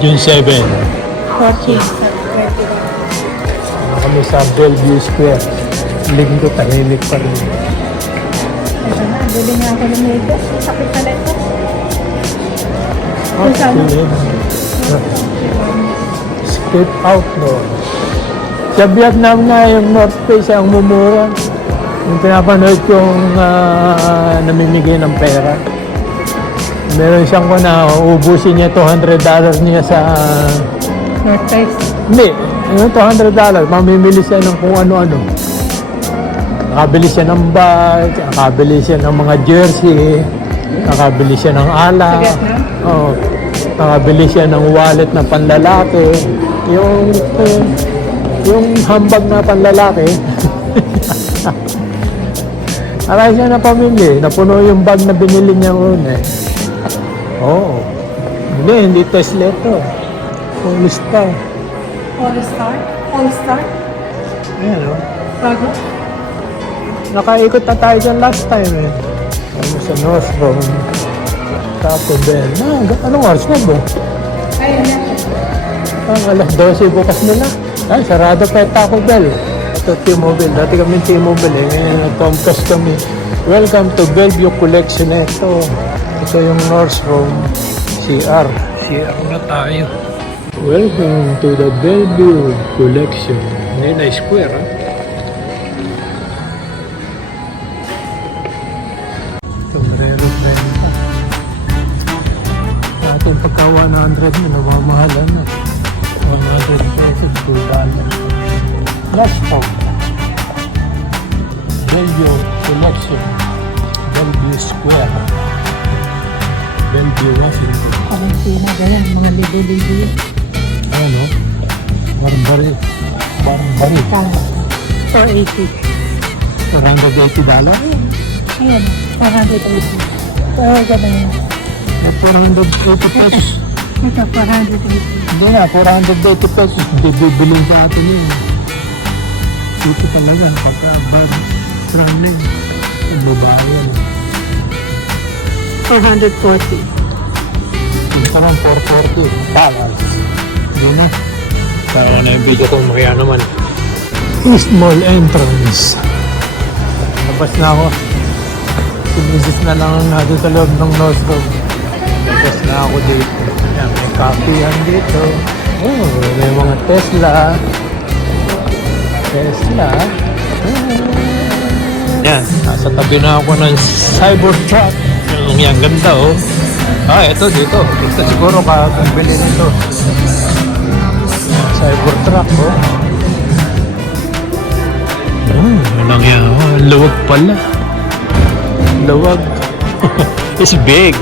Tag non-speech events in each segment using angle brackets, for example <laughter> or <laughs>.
June 7. 14. Ano kami sa Bellevue Square. Linggo, tahimik pa rin. Na, bili nga ako ng makeup. Sakit pala ito. Kung saan? Skip out, no? Sa Vietnam nga, yung North Face ang mumura. Yung pinapanood kong ah, namimigay ng pera. Meron siyang ko na ubusin niya $200 niya sa... North Face. Hindi, yung $200, mamimili siya ng kung ano-ano. Nakabili siya ng bag, nakabili siya ng mga jersey, nakabili siya ng ala. Sa Vietnam? Oo. Nakabili siya ng wallet na panlalaki. Yung, yung, yung handbag na panlalaki. <laughs> Aray siya na pamili. Napuno yung bag na binili niya una eh. Oo. Hindi, hindi Tesla ito. Full star. All Star. All Star. Ayan o. Bago. Nakaikot na tayo dyan last time eh. Ano sa Northbound. Taco Bell. Ah, anong oras na ba? Ayun na. Ang alas 12 bukas nila. Ay, sarado pa yung Taco Bell. Ito T-Mobile. Dati kami T-Mobile eh. Ngayon nag-Comcast kami. Welcome to Bellevue Collection. Ito. Ito yung Nordstrom CR. CR na tayo. Welcome to the Bellevue Collection. Hindi na square ah. Sombrero 30. Ating pagka 100 na, namamahalan na. 100 pesos, 2 dollars. Last stop. Bellevue Collection. Bellevue Square. Bellevue, Washington. Parang pinagalan. Mga libo-libo yun. Ano? Parang bari. Parang bari. Kano? 480. 480 dollars? Ayan. 480. Oo, ganun yan. 480 pesos. Ito, 480. Hindi na, 480 pesos. Bibibilin sa atin yun. Dito talaga, running. Ang babae yan. 440. Kung parang 440, dollars. Hindi na. Parang na yung video ko, makaya naman. East Mall entrance. Labas na ako. Sinisis na lang natin sa loob ng Nostrum. Labas na ako dito. Yan, may kapihan dito. Oh, may mga Tesla. Tesla. Yan, nasa tabi na ako ng Cybertruck. Yung yan, ganda oh. Ah, ito dito. Ito siguro kakabili nito. Cybertruck oh. Oh, walang yan. Oh, luwag pala. Luwag. <laughs> It's big.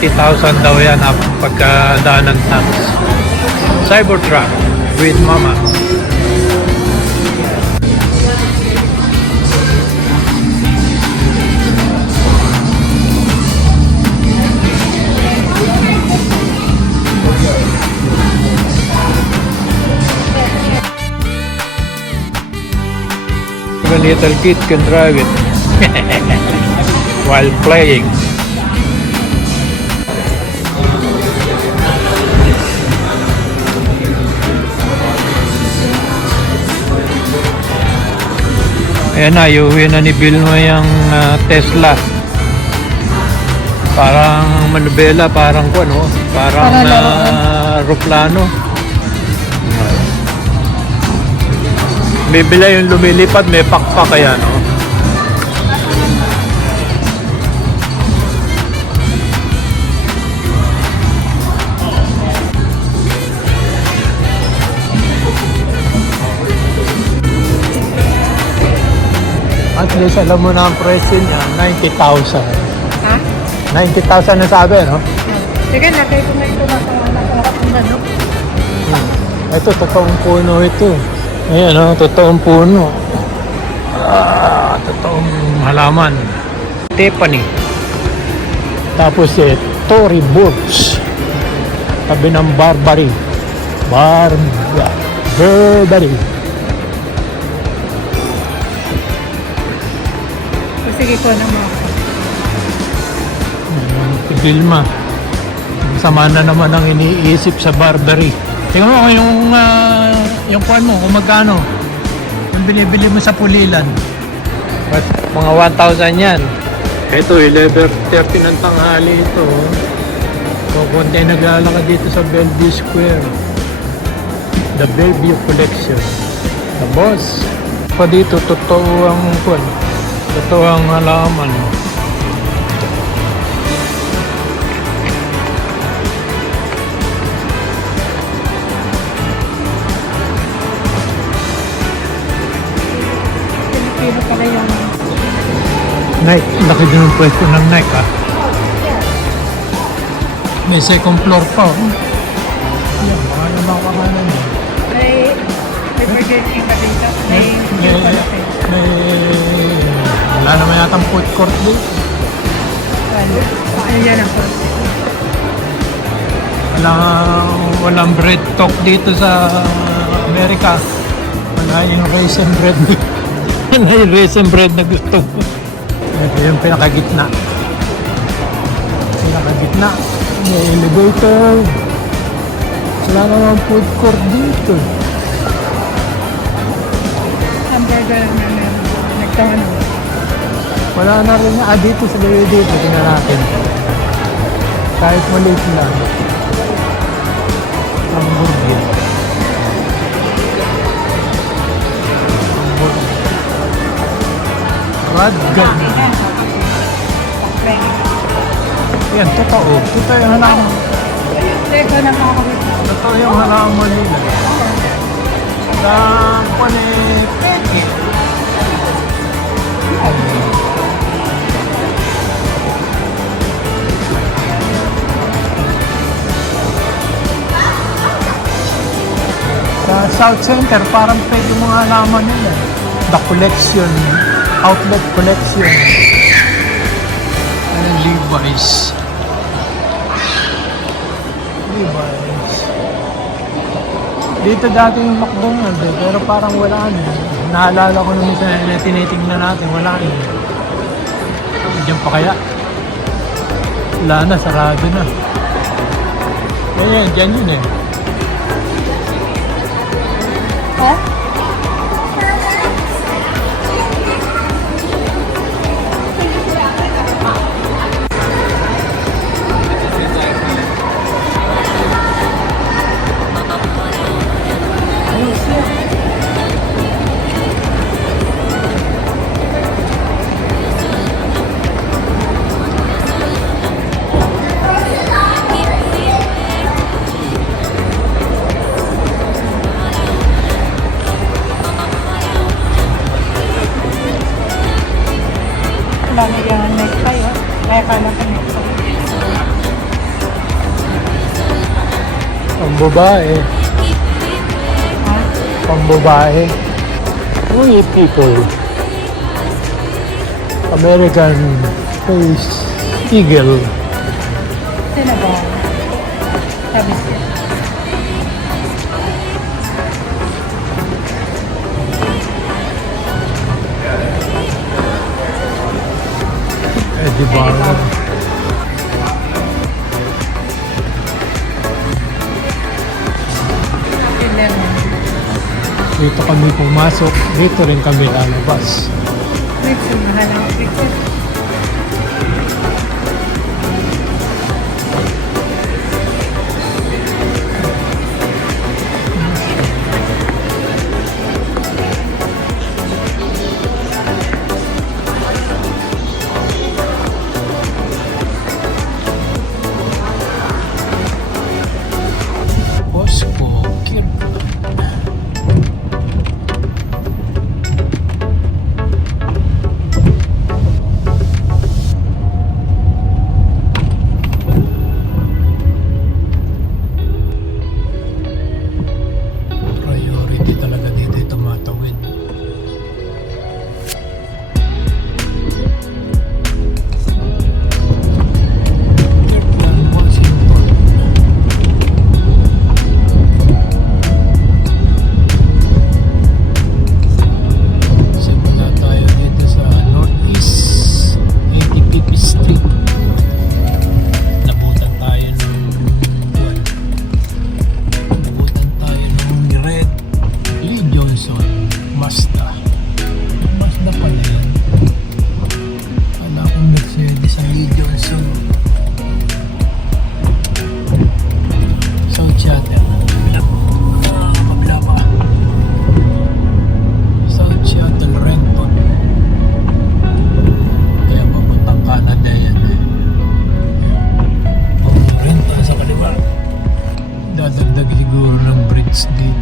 20,000 daw yan ang pagkadaan ng tax. Cybertruck with Mama. Even little kid can drive it <laughs> while playing. Ayan na, iuwi na ni Vilma yung ah, Tesla. Parang manubela, parang ko, ano? Parang Para na laruan. aeroplano. Bibila yung lumilipad, may pakpak kaya, no? Alice, alam mo na ang presyo niya, 90,000. Ha? 90,000 na sabi, no? Sige, nakay ko na ito na sa ko ang ano. Ito, totoong puno ito. Ayan, no? Totoong puno. Ah, totoong halaman. Tiffany. Tapos eh, Tory Burch. Tabi ng Barbary. Barba. Barbary. Sige ko na mo. Si Vilma. Sama na naman ang iniisip sa Barbary. Tingnan mo yung, ah, yung kuhan mo, kung magkano. Yung binibili mo sa pulilan. But, mga 1,000 yan. Ito, 11.30 ng tanghali ito. So, konti naglalakad dito sa Bellevue Square. The Bellevue Collection. The boss. Pa dito, totoo ang kuhan. Totoo ang halaman. Pilipino pala yung Nike, laki din ang pwesto ng Nike ah. May second floor pa. Oh. Yan, baka naman kamanan mo. may may Burger King pa dito. May May, may may, wala naman yatang food court dito. Ano? Ano yan ako? Walang, walang bread talk dito sa Amerika. Wala yung raisin bread. <laughs> Wala yung raisin bread na gusto ko. Ito yung pinakagitna. Pinakagitna. May elevator. Wala naman food court dito. Hamburger ang ano. Nagtawan ako. Wala na rin. Ah, dito sa gawin dito. Tingnan natin. Kahit maliit lang. Hamburger. Hamburger. Radgan. Yan, totoo. Totoo yung na makakabit. Totoo yung halaman nila. Sa kwan eh, peke. South Center, parang pwede mga halaman nila. The collection, outlet collection. Ano, Levi's. Levi's. Dito dati yung McDonald's eh, pero parang wala na. Naalala ko naman sa na tinitingnan natin, wala na. Diyan pa kaya? Wala na, sarado na. Kaya dyan yun eh. Ha? Na yung necktie, oh. Kaya kala ko necktie. Pang babae. Ha? Pang babae. We people. American Face Eagle. Sino ba? Sabi siya. Lemon. Dito kami pumasok. Dito rin kami lalabas. Wait, so mahal It's deep.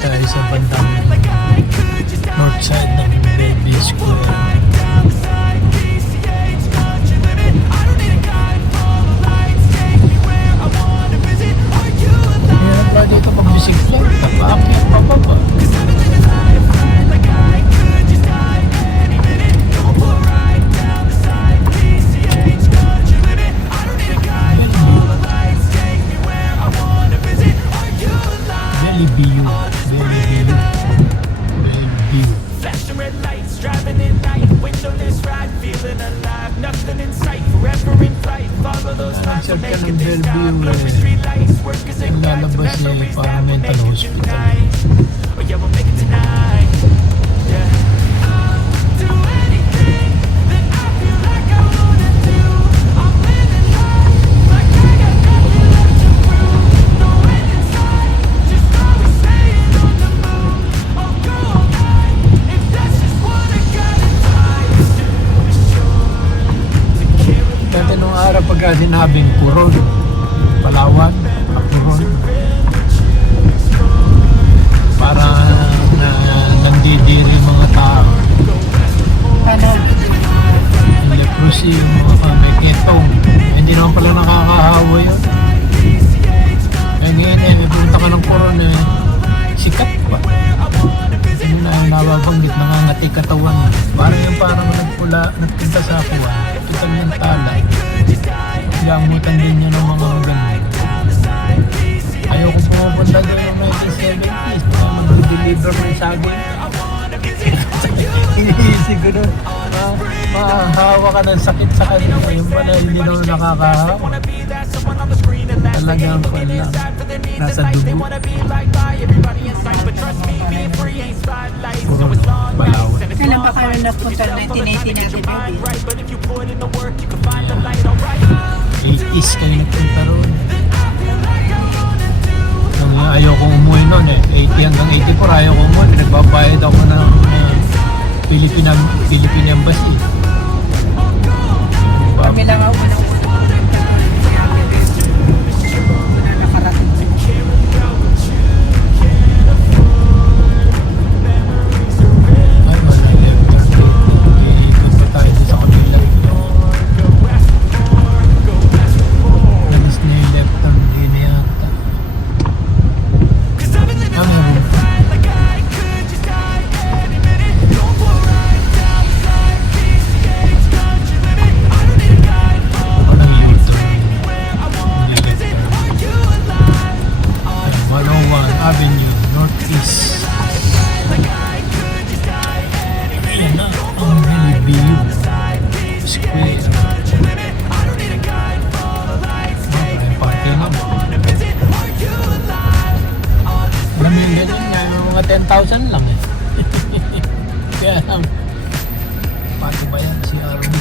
Tayo sa bandang north side ng Baby Square. Meron pa dito pag bisikleta, paakyat pababa. As a Ang guide to lalabas eh, memories parang that will mental make you hospital. Sinabing Puron, Palawan, Apuron, para na nandidiri mga tao. Ano? Leprosy, yung mga kamay ketong. Hindi naman pala nakakahawa yun. Kaya ngayon eh, punta ka ng Puron eh, sikat pa. Ano na nababanggit, nangangati katawan. Parang yung parang nagpula, nagpunta sa akuan, tutang yung tala. Gamutan din yun ng mga ganun. Ayoko pumunta doon ng 1970s para mag-deliver ng saging. <laughs> Iniisip ko doon, ma mahahawa ka ng sakit sa kanila. Yung pala hindi naman nakakahawa. Talagang pala, nasa dugo. Puro balawan. Kailan pa kayo nagpunta? 1980 natin baby. 80s kayo nagpunta roon. Nung ayaw ko umuwi noon eh, 80 hanggang 84 ayaw ko umuwi. Nagbabayad ako ng uh, Philippine, Philippine Embassy. Avenue, Northeast. Ayan na, ang Bellevue Square. Maraming parking lang. Alam mo yung ganyan nga, mga 10,000 lang eh. <laughs> Kaya lang, pati ba yan si Arun?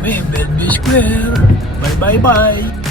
May Bellevue Square. Bye bye bye.